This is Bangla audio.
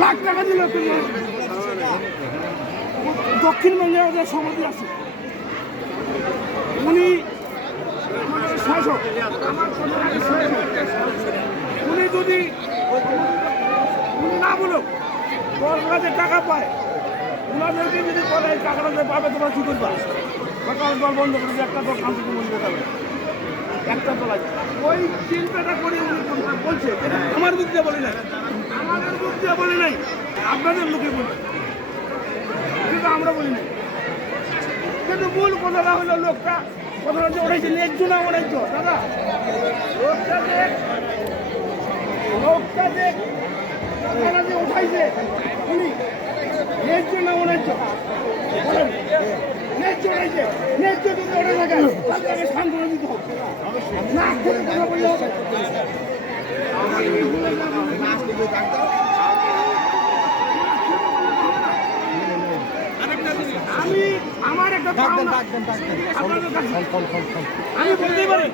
লাখ টাকা দিল দক্ষিণবঙ্গে ওদের সমাধি আছে উনি শাসক উনি যদি উনি না বলুক তোর কাছে টাকা পায় ওনাদেরকে যদি বলে এই টাকাটা যে পাবে তোমরা কী করবা সরকার দল বন্ধ করে একটা দল শান্তিতে মন্দিরে যাবে একটা দল আছে ওই চিন্তাটা করে উনি বলছে আমার বুদ্ধি বলে নাই আমাদের বুদ্ধি বলে নাই আপনাদের লোকে বলে কিন্তু আমরা বলি নাই কিন্তু মূল কথাটা হলো লোকটা কথাটা যে ওড়াইছে ন্যায্য না অন্যায্য দাদা লোকটা দেখ ওরা যে উঠাইছে উনি ন্যায্য না অন্যায্য বলেন ন্যায্য উঠাইছে ন্যায্য যদি ওঠে থাকে তাকে সান্ত্বনা দিতে হবে না কথা বললে হবে আমি আমার একটা আমি বলতেই পারি